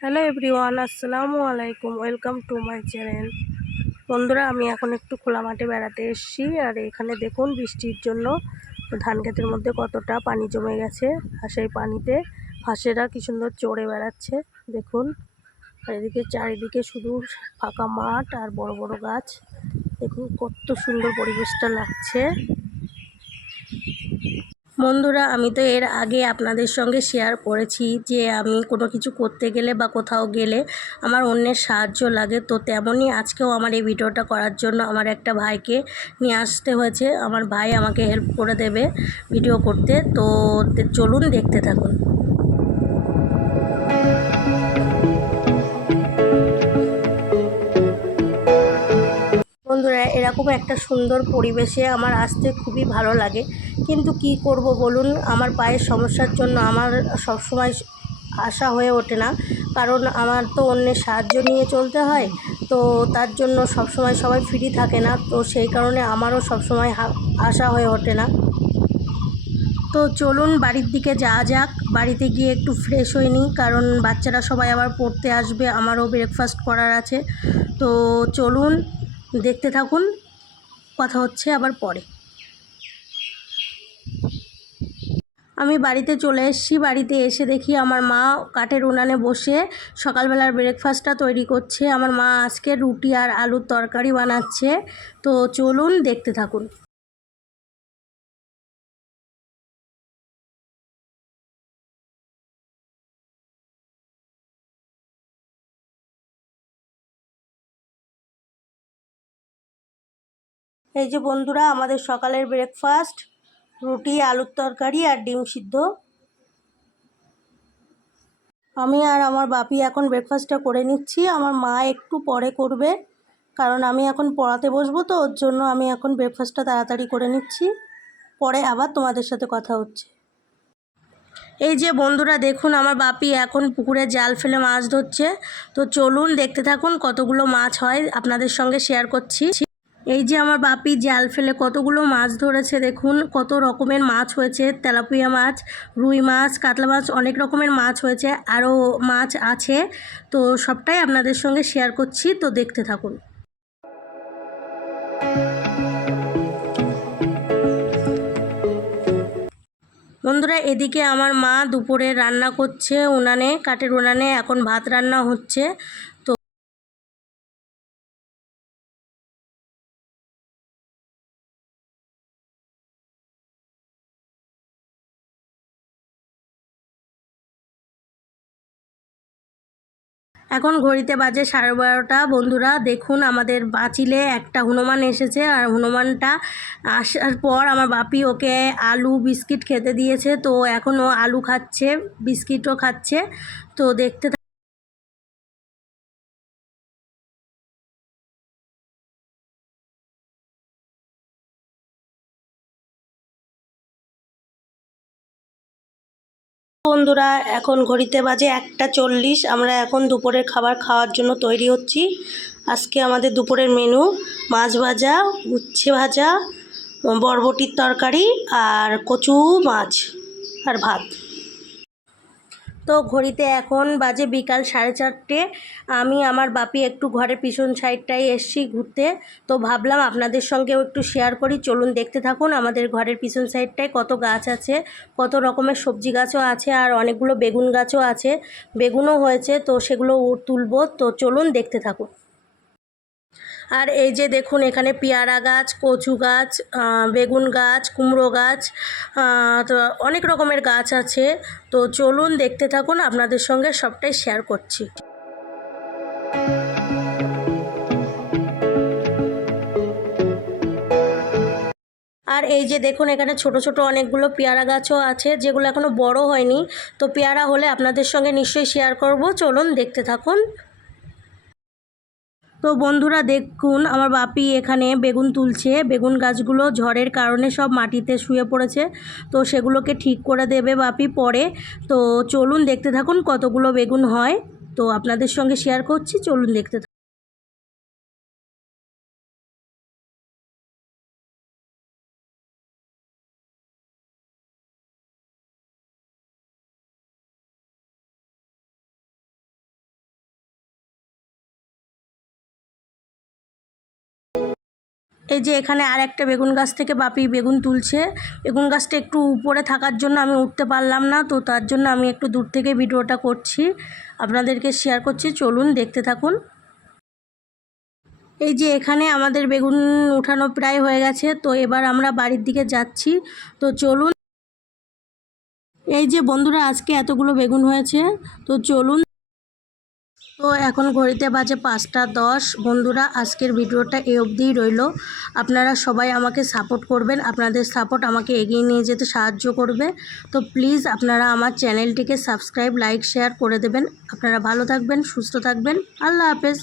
Hello everyone, আসসালামু আলাইকুম। Welcome to my channel. বন্ধুরা, আমি এখন একটু খোলা মাঠে বেড়াতে এসেছি। আর এখানে দেখুন, বৃষ্টির জন্য ধান ক্ষেতের মধ্যে কতটা পানি জমে গেছে। আর সেই পানিতে হাঁসেরা কি সুন্দর চড়ে বেড়াচ্ছে দেখুন। আর এদিকে চারিদিকে শুধু ফাঁকা মাঠ আর বড় বড় গাছ। দেখুন কত সুন্দর পরিবেশটা লাগছে। বন্ধুরা, আমি তো এর আগে আপনাদের সঙ্গে শেয়ার করেছি যে আমি কোনো কিছু করতে গেলে বা কোথাও গেলে আমার অন্যের সাহায্য লাগে। তো তেমনই আজকেও আমার এই ভিডিওটা করার জন্য আমার একটা ভাইকে নিয়ে আসতে হয়েছে। আমার ভাই আমাকে হেল্প করে দেবে ভিডিও করতে। তো চলুন দেখতে থাকুন। বন্ধুরা, এরকম একটা সুন্দর পরিবেশে আমার আসতে খুবই ভালো লাগে, কিন্তু কি করব বলুন, আমার পায়ের সমস্যার জন্য আমার সবসময় আসা হয়ে ওঠে না। কারণ আমার তো অন্যের সাহায্য নিয়ে চলতে হয়। তো তার জন্য সবসময় সবাই ফ্রি থাকে না, তো সেই কারণে আমারও সবসময় আসা হয়ে ওঠে না। তো চলুন বাড়ির দিকে যাওয়া যাক। বাড়িতে গিয়ে একটু ফ্রেশ হয়ে নিই, কারণ বাচ্চারা সবাই আবার পড়তে আসবে, আমারও ব্রেকফাস্ট করার আছে। তো চলুন দেখতে থাকুন, কথা হচ্ছে আবার পরে। আমি বাড়িতে চলে এসেছি। বাড়িতে এসে দেখি আমার মা কাঠের উনানে বসে সকালবেলার ব্রেকফাস্টটা তৈরি করছে। আমার মা আজকে রুটি আর আলুর তরকারি বানাচ্ছে। তো চলুন দেখতে থাকুন। এই যে বন্ধুরা, আমাদের সকালের ব্রেকফাস্ট রুটি, আলুর তরকারি আর ডিম সিদ্ধ। আমি আর আমার বাপি এখন ব্রেকফাস্টটা করে নিচ্ছি। আমার মা একটু পরে করবে, কারণ আমি এখন পড়াতে বসবো, তো ওর জন্য আমি এখন ব্রেকফাস্টটা তাড়াতাড়ি করে নিচ্ছি। পরে আবার তোমাদের সাথে কথা হচ্ছে। এই যে বন্ধুরা দেখুন, আমার বাপি এখন পুকুরে জাল ফেলে মাছ ধরছে। তো চলুন দেখতে থাকুন কতগুলো মাছ হয়, আপনাদের সঙ্গে শেয়ার করছি। এই যে আমার বাপি জাল ফেলে কতগুলো মাছ ধরেছে দেখুন, কত রকমের মাছ হয়েছে। তেলাপিয়া মাছ, রুই মাছ, কাতলা মাছ, অনেক রকমের মাছ হয়েছে, আরও মাছ আছে। তো সবটাই আপনাদের সঙ্গে শেয়ার করছি, তো দেখতে থাকুন। বন্ধুরা, এদিকে আমার মা দুপুরে রান্না করছে উনানে, কাঠের উনানে এখন ভাত রান্না হচ্ছে। তো এখন ঘড়িতে বাজে 12:30। বন্ধুরা দেখুন, আমাদের পাঁচিলে একটা হনুমান এসেছে, আর হনুমানটা আসার পর আমার বাপি ওকে আলু বিস্কিট খেতে দিয়েছে। তো এখন ও আলু খাচ্ছে, বিস্কিটও খাচ্ছে। তো দেখতে বন্ধুরা, এখন ঘড়িতে বাজে 1:40। আমরা এখন দুপুরের খাবার খাওয়ার জন্য তৈরি হচ্ছি। আজকে আমাদের দুপুরের মেনু মাছ ভাজা, উচ্ছে ভাজা, বরবটির তরকারি আর কচু মাছ আর ভাত। তো ঘড়িতে এখন বাজে বিকাল 4:30। আমি আমার বাপি একটু ঘরের পিছন সাইডটাই এসছি ঘুরতে। তো ভাবলাম আপনাদের সঙ্গেও একটু শেয়ার করি, চলুন দেখতে থাকুন। আমাদের ঘরের পিছন সাইডটায় কত গাছ আছে, কত রকমের সবজি গাছও আছে, আর অনেকগুলো বেগুন গাছও আছে। বেগুনও হয়েছে, তো সেগুলো তুলবো। তো চলুন দেখতে থাকুন। আর এই যে দেখুন, এখানে পেয়ারা গাছ, কচু গাছ, বেগুন গাছ, কুমড়ো গাছ, তো অনেক রকমের গাছ আছে। তো চলুন দেখতে থাকুন, আপনাদের সঙ্গে সবটাই শেয়ার করছি। আর এই যে দেখুন, এখানে ছোট ছোট অনেকগুলো পেয়ারা গাছও আছে, যেগুলো এখনও বড় হয়নি। তো পেয়ারা হলে আপনাদের সঙ্গে নিশ্চয়ই শেয়ার করব, চলুন দেখতে থাকুন। তো বন্ধুরা দেখুন, আমার বাপি এখানে বেগুন তুলছে। বেগুন গাছগুলো ঝড়ের কারণে সব মাটিতে শুয়ে পড়েছে, তো সেগুলোকে ঠিক করে দেবে বাপি পরে। তো চলুন দেখতে থাকুন কতগুলো বেগুন হয়, তো আপনাদের সঙ্গে শেয়ার করছি, চলুন দেখতে থাকুন। এই যে এখানে আর একটা বেগুন গাছ থেকে বাপি বেগুন তুলছে। বেগুন গাছটা একটু উপরে থাকার জন্য আমি উঠতে পারলাম না, তো তার জন্য আমি একটু দূর থেকে ভিডিওটা করছি, আপনাদেরকে শেয়ার করছি। চলুন দেখতে থাকুন। এই যে এখানে আমাদের বেগুন উঠানো প্রায় হয়ে গেছে, তো এবার আমরা বাড়ির দিকে যাচ্ছি। তো চলুন। এই যে বন্ধুরা, আজকে এতগুলো বেগুন হয়েছে, তো চলুন। তো এখন ঘড়িতে বাজে 5টা 10। বন্ধুরা, আজকের ভিডিওটা এই অবধিই রইল। আপনারা সবাই আমাকে সাপোর্ট করবেন, আপনাদের সাপোর্ট আমাকে এগিয়ে নিয়ে যেতে সাহায্য করবে। তো প্লিজ আপনারা আমার চ্যানেলটিকে সাবস্ক্রাইব, লাইক, শেয়ার করে দেবেন। আপনারা ভালো থাকবেন, সুস্থ থাকবেন। আল্লাহ হাফেজ।